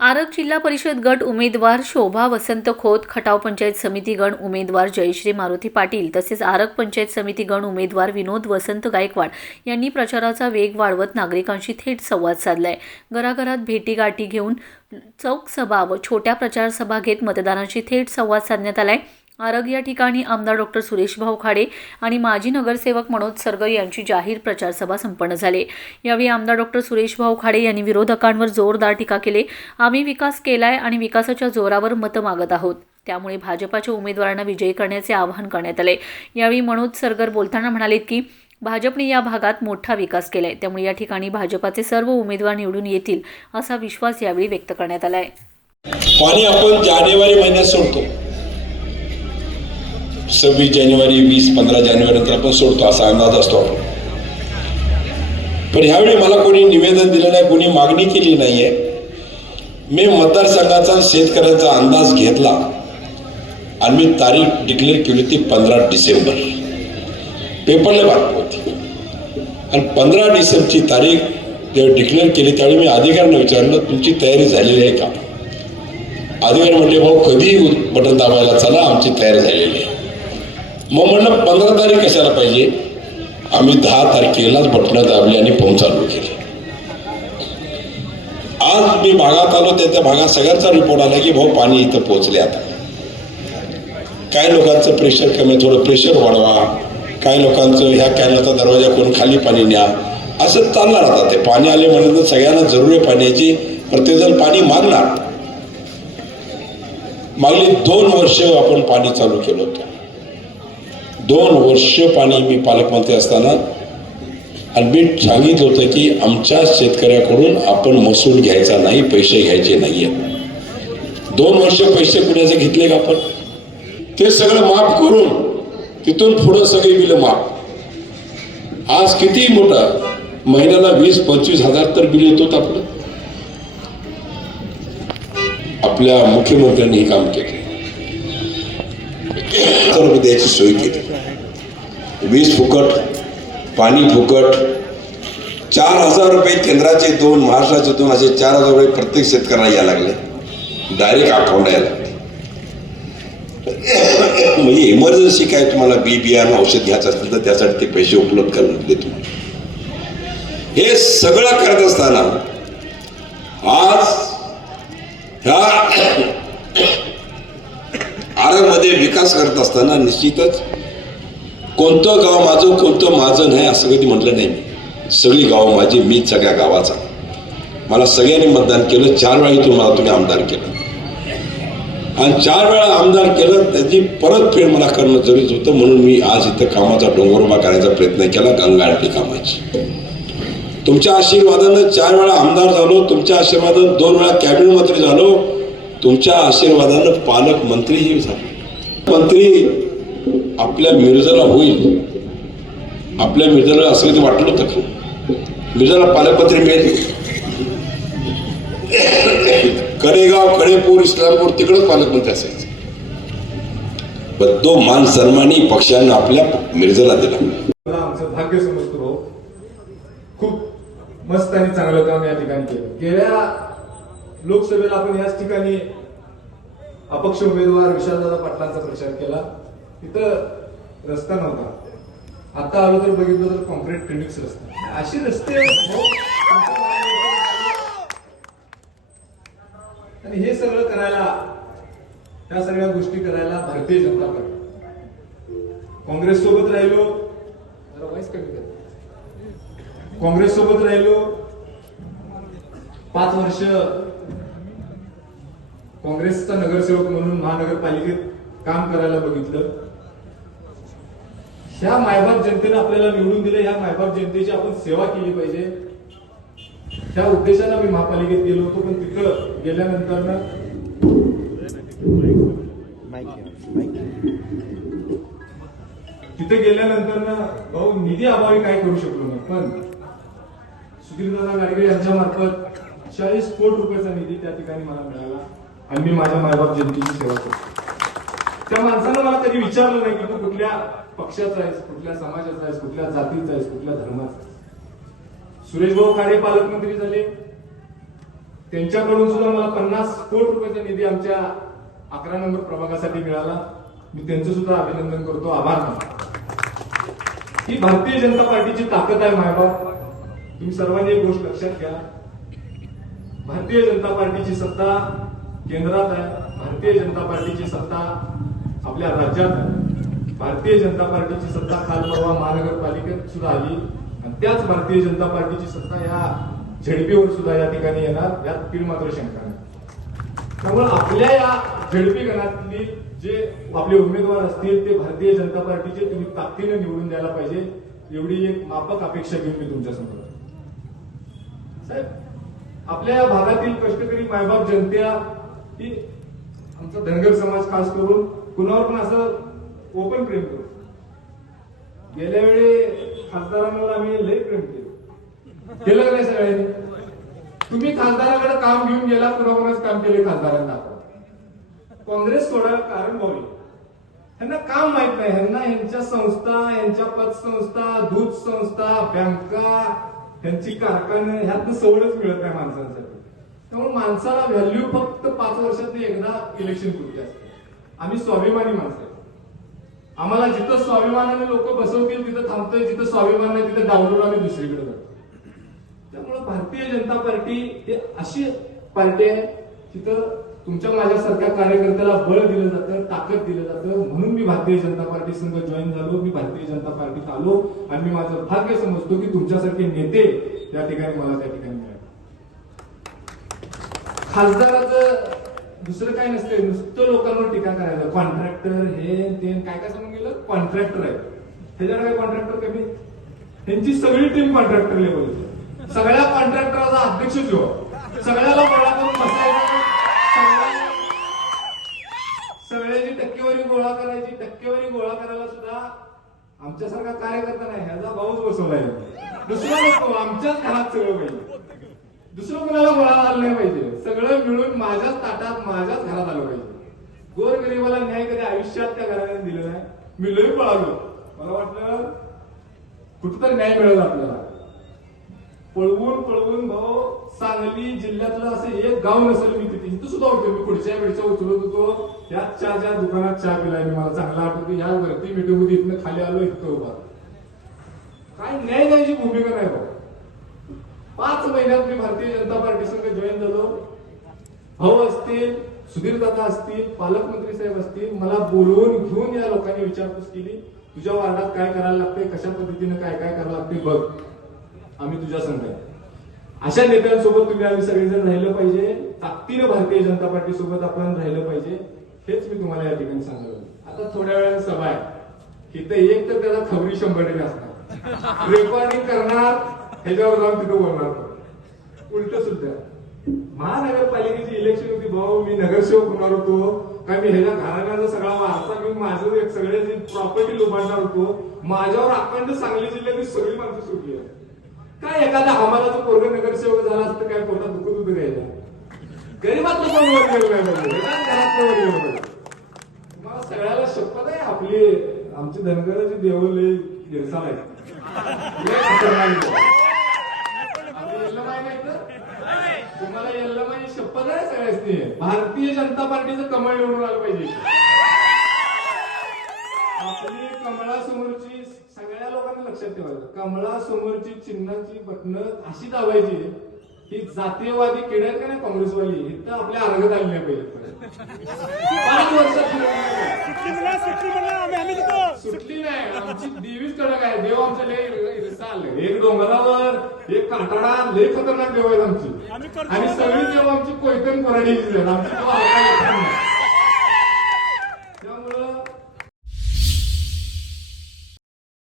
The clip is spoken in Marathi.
आरग जिल्हा परिषद गट उमेदवार शोभा वसंत खोत, खटाव पंचायत समिती गण उमेदवार जयश्री मारुती पाटील तसेच आरग पंचायत समिती गण उमेदवार विनोद वसंत गायकवाड यांनी प्रचाराचा वेग वाढवत नागरिकांशी थेट संवाद साधलाय। घराघरात भेटीगाठी घेऊन चौक सभा व छोट्या प्रचार सभा घेत मतदारांशी थेट संवाद साधण्यात आलाय। आरग या ठिकाणी आमदार डॉक्टर सुरेशभाऊ खाडे आणि माजी नगरसेवक मनोज सरगर यांची जाहीर प्रचार सभा संपन्न झाली। यावेळी आमदार डॉक्टर सुरेशभाऊ खाडे यांनी विरोधकांवर जोरदार टीका केली। आम्ही विकास केलाय आणि विकासाच्या जोरावर मतं मागत आहोत, त्यामुळे भाजपाच्या उमेदवारांना विजयी करण्याचे आवाहन करण्यात आले। यावेळी मनोज सरगर बोलताना म्हणाले की भाजपने या भागात मोठा विकास केलाय, त्यामुळे या ठिकाणी भाजपाचे सर्व उमेदवार निवडून येतील असा विश्वास यावेळी व्यक्त करण्यात आलाय। पाणी आपण जानेवारी महिन्यात सोडतो, 26 जानेवारी 20-15 जानेवारी नंतर आपण सोडतो असा अंदाज असतो आपण। पण ह्यावेळी मला कोणी निवेदन दिलं नाही, कोणी मागणी केली नाहीये। मी मतदारसंघाचा शेतकऱ्यांचा अंदाज घेतला आणि मी तारीख डिक्लेअर केली ती 15 डिसेंबर, पेपरला बातमी होती। आणि 15 डिसेंबरची तारीख जेव्हा डिक्लेअर केली त्यावेळी मी अधिकाऱ्यांना विचारलं तुमची तयारी झालेली आहे का? अधिकारी म्हणले भाऊ कधी बटन दाबायला चला, आमची तयारी झालेली आहे। मग म्हणलं 15 तारीख कशाला पाहिजे? आम्ही 10 तारखेलाच बटणं दाबली आणि पंप चालू केले। आज मी भागात आलो, त्या भागात सगळ्यांचा रिपोर्ट आला की भाऊ पाणी इथं पोहोचले। आता काही लोकांचं प्रेशर कमी, थोडं प्रेशर वाढवा, काही लोकांचं ह्या कॅनलचा दरवाजा करून खाली पाणी न्या, असं चालणार। आता ते पाणी आले म्हणलं तर सगळ्यांना जरुरी आहे पाण्याची, प्रत्येकजण पाणी मागणार। मागली 2 वर्ष आपण पाणी चालू केलं होतं, 2 वर्ष पाणी मी पालकमंत्री असताना, आणि मी सांगितलं होतं की आमच्या शेतकऱ्याकडून आपण महसूल घ्यायचा नाही, पैसे घ्यायचे नाहीये। 2 वर्ष पैसे कुणाचे घेतले का आपण? ते सगळं माफ करून तिथून पुढं सगळी बिलं माफ। आज किती मोठं महिन्याला 20-25 हजार तर बिल येतो आपलं। आपल्या मुख्यमंत्र्यांनी हे काम केलं, द्यायची सोय केली, वीज फुकट, पाणी फुकट, 4000 रुपये केंद्राचे 2, महाराष्ट्राचे 2, असे 4000 रुपये प्रत्येक शेतकऱ्याला यायला लागले, डायरेक्ट अकाउंट यायला लागले। म्हणजे इमर्जन्सी काय तुम्हाला बियाणं औषध घ्यायचं असेल तर त्यासाठी ते पैसे उपलब्ध करून देतो। हे सगळं करत असताना आज ह्या आरगमध्ये विकास करत असताना निश्चितच कोणतं गाव माझं कोणतं माझं नाही असं कधी म्हटलं नाही मी। सगळी गाव माझी, मी सगळ्या गावाचा। मला सगळ्यांनी मतदान केलं, 4 वेळा इथून मला तुम्ही आमदार केलं, आणि 4 वेळा आमदार केलं त्याची परतफेड मला करणं जरुरीच होतं। म्हणून मी आज इथं कामाचा डोंगर उभा करायचा प्रयत्न केला, गंगा आणली कामाची। तुमच्या आशीर्वादानं 4 वेळा आमदार झालो, तुमच्या आशीर्वादानं 2 वेळा कॅबिनेट मंत्री झालो, तुमच्या आशीर्वादानं पालकमंत्रीही झालो। मंत्री आपल्या मिर्जाला होईल, आपल्या मिर्जाला असं कधी वाटलं होतं का मिर्जाला पालकमंत्री मिळेल? कडेगाव, कडेपूर, इस्लामपूर तिकडंच पालकमंत्री असायचं, पण तो मान सन्मानी पक्षानं आपल्या मिर्जाला दिला। आमचं भाग्य समजतो भाऊ, खूप मस्त आणि चांगलं काम या ठिकाणी केलं। गेल्या लोकसभेला आपण याच ठिकाणी अपक्ष उमेदवार विशालदादा पाटलांचा प्रचार केला, तिथं रस्ता नव्हता। आता आलो तर बघितलं तर कॉन्क्रीट ट्रेनिक्स रस्ता, अशी रस्ते आणि हे सगळं करायला, त्या सगळ्या गोष्टी करायला भारतीय जनता पार्टी काँग्रेस सोबत राहिलो, काँग्रेस सोबत राहिलो 5 वर्ष, काँग्रेसचा नगरसेवक म्हणून महानगरपालिकेत काम करायला बघितलं। ह्या मायबाप जनतेने आपल्याला निवडून दिले, ह्या मायबाप जनतेची आपण सेवा केली पाहिजे, त्या उद्देशाने मी महापालिकेत गेलो होतो। पण तिथं गेल्यानंतर ना भाऊ निधी अभावी काय करू शकलो नाही, पण सुधीरदादा गाडगे यांच्या मार्फत 40 कोटी रुपयाचा निधी त्या ठिकाणी मला मिळाला आणि मी माझ्या मायबाप जनतेची सेवा करतो। त्या माणसानं मला कधी विचारलं नाही की तू कुठल्या पक्षाचा आहेस, कुठल्या समाजाचा आहेस, कुठल्या जातीचा आहेस, कुठल्या धर्माचा आहेस। सुरेशभाऊ खाडे पालकमंत्री झाले, त्यांच्याकडून सुद्धा मला 50 कोटी रुपयाचा निधी आमच्या 11 नंबर प्रभागासाठी मिळाला. मी त्यांचं सुद्धा अभिनंदन करतो, आभार मानतो. ही भारतीय जनता पार्टीची ताकद आहे मायबाप. तुम्ही सर्वांनी एक गोष्ट लक्षात घ्या, भारतीय जनता पार्टीची सत्ता केंद्रात आहे, भारतीय जनता पार्टीची सत्ता आपल्या राज्यात आहे, भारतीय जनता पार्टीची सत्ता काल परवा महानगरपालिकेत सुद्धा आली आणि त्याच भारतीय जनता पार्टीची सत्ता या झेडपीवर सुद्धा या ठिकाणी येणार, यात तीळ मात्र शंका नाही. त्यामुळे आपल्या या झेडपी गणातली जे आपले उमेदवार असतील ते भारतीय जनता पार्टीचे तुम्ही ताकदीने निवडून द्यायला पाहिजे, एवढी एक माफक अपेक्षा घेऊन मी तुमच्या समोर. साहेब, आपल्या या भागातील कष्टकरी मायबाप जनता ही आमचा धनगर समाज खास करून कुणावर पण असं ओपन प्रेम करतो. गेल्या वेळी खासदारांवर आम्ही लय प्रेम केलं का नाही सगळ्यांनी? तुम्ही खासदाराकडे काम घेऊन गेला, कुणावरच काम केले खासदारांना. काँग्रेस सोडायला कारण भावी ह्यांना काम माहित नाही, ह्यांना यांच्या संस्था, यांच्या पतसंस्था, दूध संस्था, बँका, त्यांची कारखाने ह्यातनं सवडच मिळत नाही माणसांसाठी. त्यामुळे माणसाला व्हॅल्यू फक्त 5 वर्षात एकदा इलेक्शन पुरते असते. आम्ही स्वाभिमानी माणसं आहे. आम्हाला जिथं स्वाभिमानाने लोक बसवतील तिथं थांबतोय, जिथं स्वाभिमान नाही तिथं डावलून आम्ही दुसरीकडे जातो. त्यामुळे भारतीय जनता पार्टी ही अशी पार्टी आहे तिथं तुमच्या माझ्यासारख्या कार्यकर्त्याला बळ दिलं जातं, ताकद दिलं जातं. म्हणून मी भारतीय जनता पार्टी संघ जॉईन झालो, मी भारतीय जनता पार्टीत आलो आणि मी माझं भाग्य समजतो की तुमच्यासारखे नेते त्या ठिकाणी मला त्या ठिकाणी मिळाले. खासदाराचं दुसरं काय नसतं, नुसतं लोकांवर टीका करायचं. कॉन्ट्रॅक्टर हे ते काय काय समजून गेलं, कॉन्ट्रॅक्टर आहे. त्याच्यावर काय कॉन्ट्रॅक्टर कमी? त्यांची सगळी टीम कॉन्ट्रॅक्टर लेवलची. सगळ्या कॉन्ट्रॅक्टरचा अध्यक्ष जो, सगळ्याला गोळा करून बसायचं, सगळ्याची टक्केवारी गोळा करायची. टक्केवारी गोळा करायला सुद्धा आमच्यासारखा कार्यकर्ता नाही, ह्याचा भाऊच बसवलाय. दुसरा नको, आमच्याच घरात सगळं पाहिजे, दुसरं कोणाला गोळा आलं नाही पाहिजे. सगळं मिळून माझ्याच ताटात माझ्याच घरात आलं पाहिजे. गोरगरीबाला न्याय कधी आयुष्यात त्या घराने दिलं नाही. मी लई पळालो, मला वाटलं कुठंतरी न्याय मिळेल आपल्याला. पळवून पळवून भाऊ सांगली जिल्ह्यातलं असं एक गाव नसेल मी तिथे इथं सुद्धा होतो. मी पुढच्या वेळच्या उचलत होतो, या चहाच्या दुकानात चहा पिलाय मी, मला चांगला आठवतो. या वरती मीटिंग मध्ये इथनं खाली आलो, इतकं उभा. काय न्याय द्यायची भूमिका नाही भाऊ. 5 महिन्यात मी भारतीय जनता पार्टी संघ जॉईन झालो. भाऊ असतील, सुधीर दादा असतील, पालकमंत्री साहेब असतील, मला बोलवून घेऊन या लोकांनी विचारपूस केली, तुझ्या वार्डात काय करायला लागते, कशा पद्धतीने काय काय करायला लागते बघ, आम्ही तुझ्या संघ आहे. अशा नेत्यांसोबत तुम्ही आम्ही सगळेजण राहिलं पाहिजे. ताकदीनं भारतीय जनता पार्टी सोबत आपण राहिलं पाहिजे, हेच मी तुम्हाला या ठिकाणी सांगितलं. आता थोड्या वेळाने सभा आहे, इथं एक तर त्याला खबरी 100% असणार, रेकॉर्डिंग करणार, ह्याच्यावर जाऊन तिथं बोलणार. उलट सुद्धा महानगरपालिकेची इलेक्शन होती भाऊ, मी नगरसेवक होणार होतो काय, मी ह्याच्या घराण्याचा सगळा वारसा घेऊन माझं एक सगळ्याची प्रॉपर्टी लुबाडणार होतो. माझ्यावर अखंड सांगली जिल्ह्यातली सगळी माणसं सुटली. काय एखादा आम्हालाचं पोरग नगरसेवक झाला असतं काय पोटात दुखत होतं घ्यायला, गरीबातलं पण वर गेलं नाही पाहिजे, घरातलं वर गेलं पाहिजे. मला सगळ्याला शपथ आहे, आपली आमची धनगराची देवल गिरसाळ आहे, तुम्हाला यल्लमाई शपथ आहे सगळ्यांनी. भारतीय जनता पार्टीचं कमळ निवडून आलं पाहिजे. आपली कमळासमोरची सगळ्या लोकांनी लक्षात ठेवायचं, कमळासमोरची चिन्हाची बटणं अशी दाबायची ही जातीयवादी किड्यात का नाही काँग्रेसवाली इथं आपल्या अर्घात आली नाही पाहिजे. 5 वर्षात सुटली नाही. आमची देवीच कडक आहे, देव आमच्या लय चाल, एक डोंगरावर एक काटाडा लय खतरनाक देव आहेत आमची, आणि सगळी देव आमची कोयतन कोराडी आमची